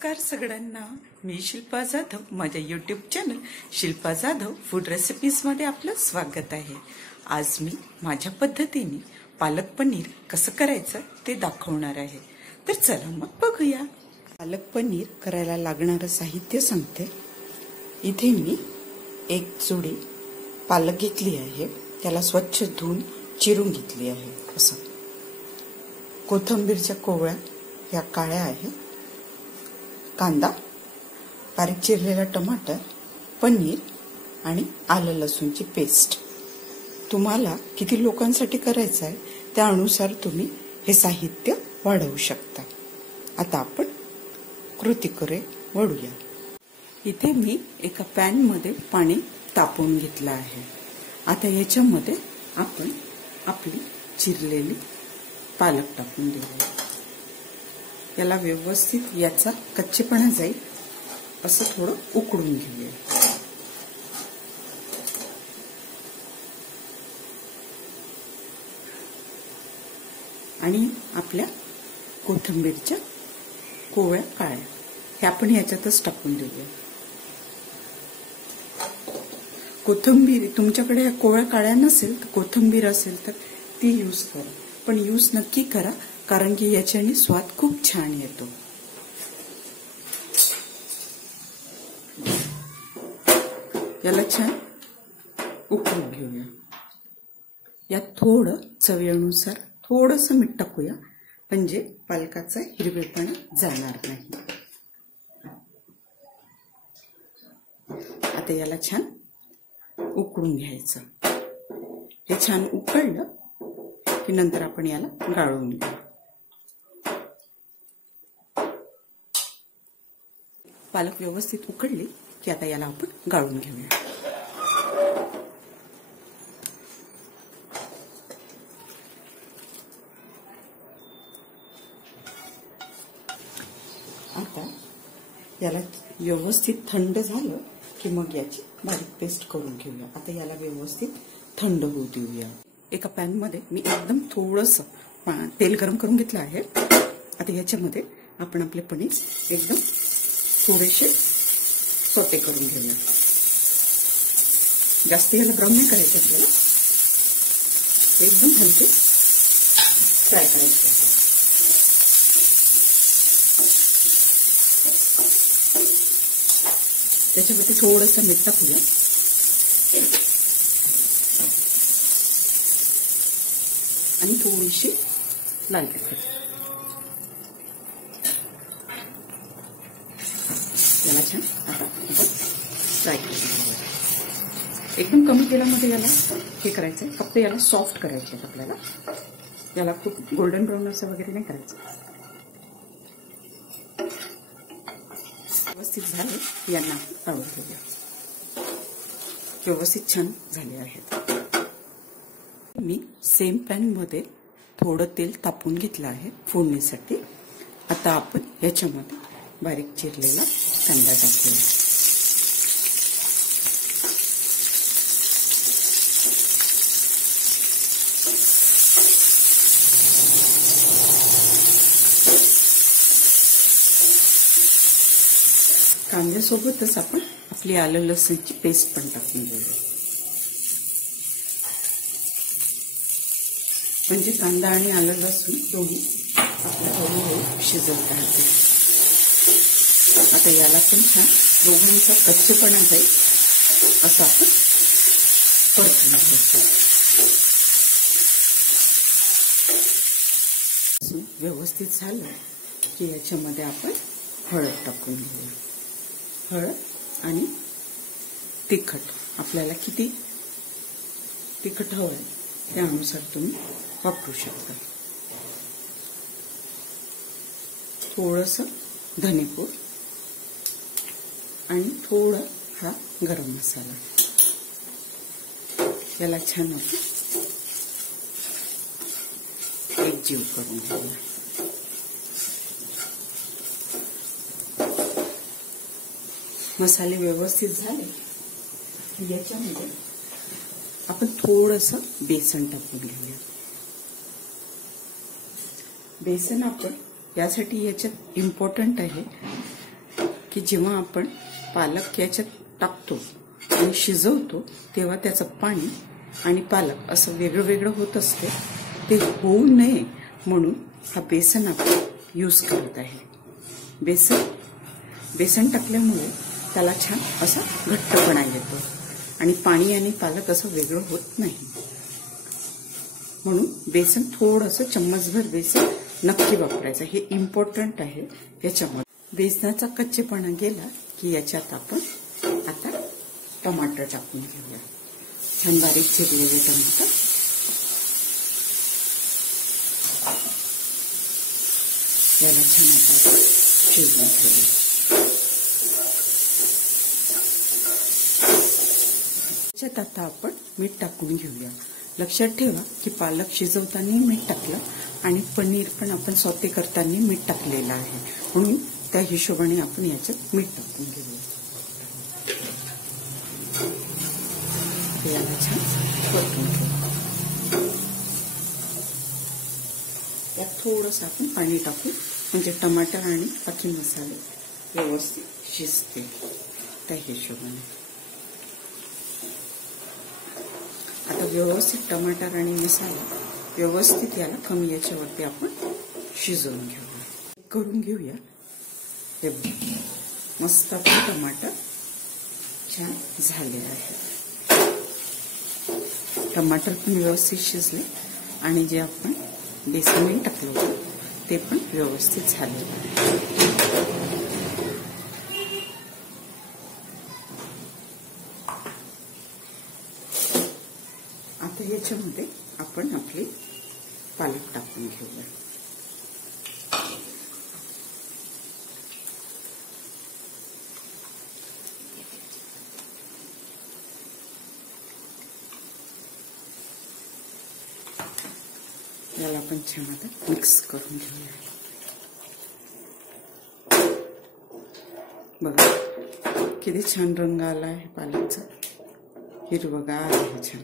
नमस्कार सगळ्यांना, मी शिल्पा जाधव. माझ्या YouTube channel Shilpa Jadhav food recipes मध्ये आपलं स्वागत आहे. आज मी माझ्या पद्धतीने पालक पनीर कसं करायचं ते दाखवणार आहे. तर चला मग बघूया. पालक पनीर करायला लागणारं साहित्य सांगते. इथे मी एक जोडी पालक घेतली आहे. त्याला स्वच्छ धुवून चिरून घेतली आहे. असं कोथिंबीरच्या कोवळ्या या काळ्या आहे, कांदा, बारीक चिरलेला टमाटर, पनीर आणि आलं लसूणची पेस्ट. तुम्हाला किती लोकांसाठी करायचं आहे त्या अनुसार तुम्ही हे साहित्य वाढवू शकता. आता आपण कृतीकडे वळूया. इथे मी एका पॅन मध्ये पाणी तापवून घेतलं आहे. आता याच्यामध्ये आपण आपली चिरलेली पालक टाकून देऊया. याला व्यवस्थित याचा कच्चेपणा जाईल असं थोडं उकळून घेऊया. आणि आपल्या कोथिंबीरच्या कोवळ्या काळ्या हे आपण याच्यातच टाकून देऊया. कोथिंबीर तुमच्याकडे कोवळ्या काळ्या नसेल तर कोथिंबीर असेल तर ती यूज करा, पण यूज नक्की करा, कारण की याच्याने स्वाद खूप छान येतो. याला छान उकळून घेऊया. यात थोडं चवीनुसार थोडंसं मीठ टाकूया, म्हणजे पालकाचा हिरवेपणा जाणार नाही. आता याला छान उकळून घ्यायचं. हे छान उकळलं की नंतर आपण याला गाळून घेऊ. पालक व्यवस्थित उकळली की आता याला आपण गाळून घेऊया. आता याला व्यवस्थित थंड झालं की मग याची बारीक पेस्ट करून घेऊया. आता याला व्यवस्थित थंड होऊ देऊया. एका पॅन मध्ये मी एकदम थोडंसं तेल गरम करून घेतलं आहे. आता याच्यामध्ये आपण आपले पनीर एकदम थोडेसे सोते करून घेऊया. जास्त याला ब्राऊन नाही करायचं, आपल्याला एकदम हलके फ्राय करायचे आहे. त्याच्यामध्ये थोडंसं मीठ टाकूया आणि थोडीशी लाल तिखट. याला छान आता फ्राय करायचं. एकदम कमी तेलामध्ये याला हे करायचंय, फक्त याला सॉफ्ट करायचे आहे आपल्याला. याला खूप गोल्डन ब्राऊन असं वगैरे नाही करायचं. व्यवस्थित झाले यांना काढून घेऊया. व्यवस्थित छान झाले आहेत. मी सेम पॅन मध्ये थोडं तेल तापवून घेतलं आहे फोडणीसाठी. आता आपण याच्यामध्ये बारीक चिरलेला कांदा टाकूया. कांद्यासोबतच आपण आपली आलं लसूणची पेस्ट पण टाकून घेऊया, म्हणजे कांदा आणि आलं लसूण दोन्ही आपल्या हळूहळू शिजवता येते. आता याला पण छान दोघांचा कच्चेपणा जाईल असं आपण परतून घ्यायचं. व्यवस्थित झालं की याच्यामध्ये आपण हळद टाकून घेऊया. हळद आणि तिखट, आपल्याला किती तिखट हवं आहे त्यानुसार तुम्ही वापरू शकता. थोडंसं धनेपूड आणि थोडा हा गरम मसाला. याला छान आपण एकजीव करून घेऊया. मसाले व्यवस्थित झाले की याच्यामध्ये आपण थोडंसं बेसन टाकून घेऊया. बेसन आपण यासाठी याच्यात इम्पॉर्टंट आहे की जेव्हा आपण पालक याच्यात टाकतो आणि शिजवतो तेव्हा त्याचं पाणी आणि पालक असं वेगळं वेगळं होत असते. ते होऊ नये म्हणून हा बेसन आपण यूज करत आहे. बेसन टाकल्यामुळे त्याला छान असा घट्टपणा येतो आणि पाणी आणि पालक असं वेगळं होत नाही. म्हणून बेसन थोडंसं चम्मचभर बेसन नक्की वापरायचं, हे इम्पॉर्टंट आहे. याच्यामध्ये बेसनाचा कच्चेपणा गेला की याच्यात आपण आता टमाटर टाकून घेऊया. छान बारीक चिरलेले टमाटर याला छान आता शिजवून घेऊया. त्याच्यात आता आपण मीठ टाकून घेऊया. लक्षात ठेवा की पालक शिजवताना मीठ टाकलं आणि पनीर पण आपण सौते करताना मीठ टाकलेलं आहे, म्हणून त्या हिशोबाने आपण याच्यात मीठ टाकून घेऊया. याला छान परतून घेऊ. यात थोडंसं आपण पाणी टाकू म्हणजे टमाटर आणि बाकी मसाले व्यवस्थित शिजते. त्या हिशोबाने आता व्यवस्थित टमाटर आणि मसाला व्यवस्थित याला कमी याच्यावरती आपण शिजवून घेऊया. करून घेऊया. हे मस्त आपले टमाटर छान झाले आहे. टमाटर पण व्यवस्थित शिजले आणि जे आपण बेसन टाकलं होतं ते पण व्यवस्थित झाले. आता याच्यामध्ये आपण आपले पालक टाकून घेऊया. याला आपण छान आता मिक्स करून घेऊया. बघा किती छान रंग आला आहे पालकचा, हिरवगार आहे छान.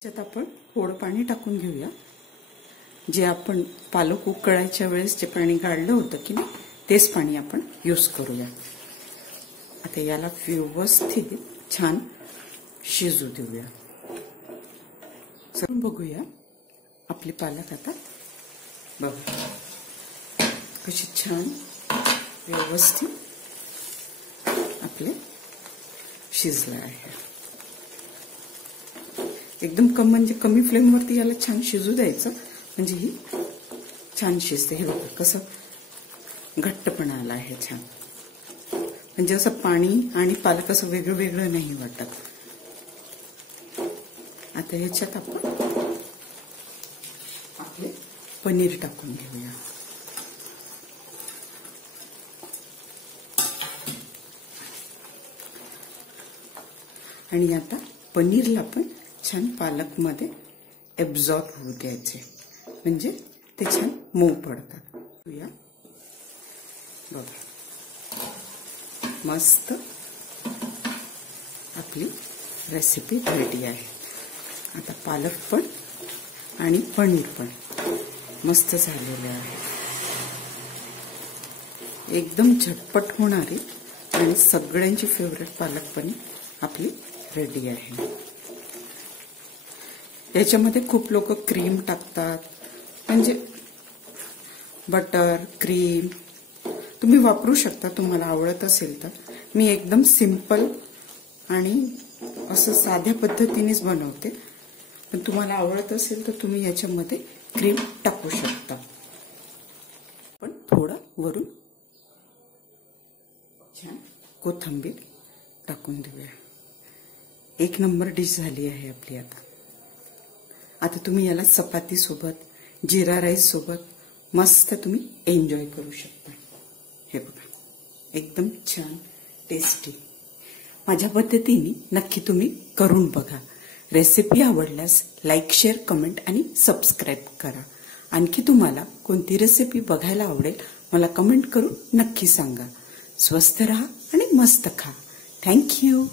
त्याच्यात आपण थोडं पाणी टाकून घेऊया. जे आपण पालक उकळायच्या वेळेस जे पाणी काढलं होतं की नाही तेच पाणी आपण यूज करूया. आता याला व्यवस्थित छान शिजू देऊया. चला बघूया आपली पालक आता बघा कशी छान व्यवस्थित आपले शिजलं आहे. एकदम म्हणजे कमी फ्लेमवरती याला छान शिजू द्यायचं म्हणजे ही छान शिजते. हे बघा कसं घट्टपणा आला आहे छान, म्हणजे असं पाणी आणि पालक असं वेगळं वेगळं नाही वाटत. आता याच्यात आपण आपले पनीर टाकून घेऊया. आणि आता पनीरला पण छान पालकमध्ये ऍब्झॉर्ब होऊ द्यायचे म्हणजे ते छान मऊ पडतात. बघा मस्त आपली रेसिपी रेडी आहे. आता पालक पण आणि पनीर पण मस्त झालेले आहे. एकदम झटपट होणारी आणि सगळ्यांची फेवरेट पालक पनीर आपली रेडी आहे. याच्यामध्ये खूप लोक क्रीम टाकतात, म्हणजे बटर क्रीम तुम्ही वापरू शकता तुम्हाला आवडत असेल तर. मी एकदम सिंपल आणि असं साध्या पद्धतीनेच बनवते, पण तुम्हाला आवडत असेल तर तुम्ही याच्यामध्ये क्रीम टाकू शकता. पण थोडं वरून छान कोथिंबीर टाकून देऊया. एक नंबर डिश झाली आहे आपली. आता तुम्ही याला चपाती सोबत जीरा राईस सोबत मस्त तुम्ही एन्जॉय करू शकता. हे बघा एकदम छान टेस्टी. माझ्या पद्धतीने नक्की तुम्ही करून बघा. रेसिपी आवडल्यास लाईक शेअर कमेंट आणि सबस्क्राईब करा. आणखी तुम्हाला कोणती रेसिपी बघायला आवडेल मला कमेंट करून नक्की सांगा. स्वस्थ रहा आणि मस्त खा. थँक्यू.